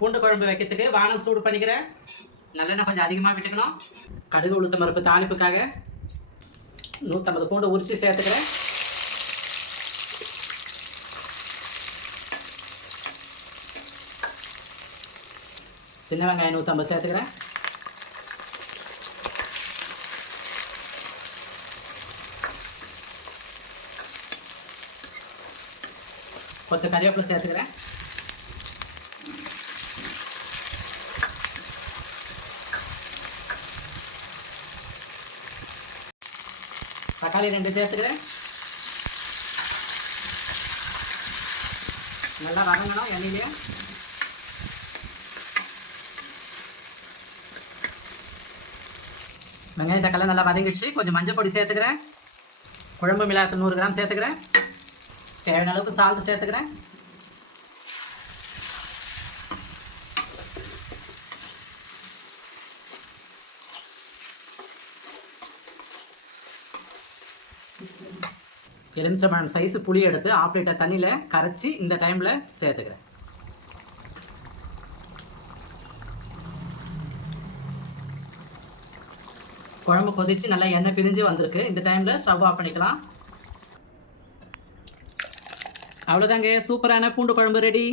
பூண்டு குழம்பு வைக்கிறதுக்கு வானம் சூடு பண்ணிக்கிறேன். நல்லெண்ணெய் கொஞ்சம் அதிகமாக விட்டுக்கணும். கடுகு உளுத்தம் பருப்பு தாளிப்புக்காக 150 பூண்டு உரிச்சு சேர்த்துக்கிறேன். சின்ன வெங்காயம் 150 சேர்த்துக்கிறேன். கொஞ்சம் கறிவேப்பிலை சேர்த்துக்கிறேன். தக்காளி 2 சேர்த்துக்கிறேன். நல்லா வதங்கணும் எண்ணெயிலே. வெங்காயம் தக்காளி நல்லா வதங்கிடுச்சு. கொஞ்சம் மஞ்சள் பொடி சேர்த்துக்கிறேன். குழம்பு மிளகாய் 100 கிராம் சேர்த்துக்கிறேன். தேவையான அளவுக்கு சால்ட் சேர்த்துக்கிறேன். எலுமிச்சம்பழம் சைஸ் புளி எடுத்து 1/2 லிட்டர் தண்ணியில் கரைச்சி இந்த டைமில் சேர்த்துக்கிறேன். குழம்பு கொதிச்சு நல்லா எண்ணெய் பிரிஞ்சு வந்திருக்கு. இந்த டைமில் ஸ்டவ் ஆஃப் பண்ணிக்கலாம். அவ்வளோதாங்க, சூப்பரான பூண்டு குழம்பு ரெடி.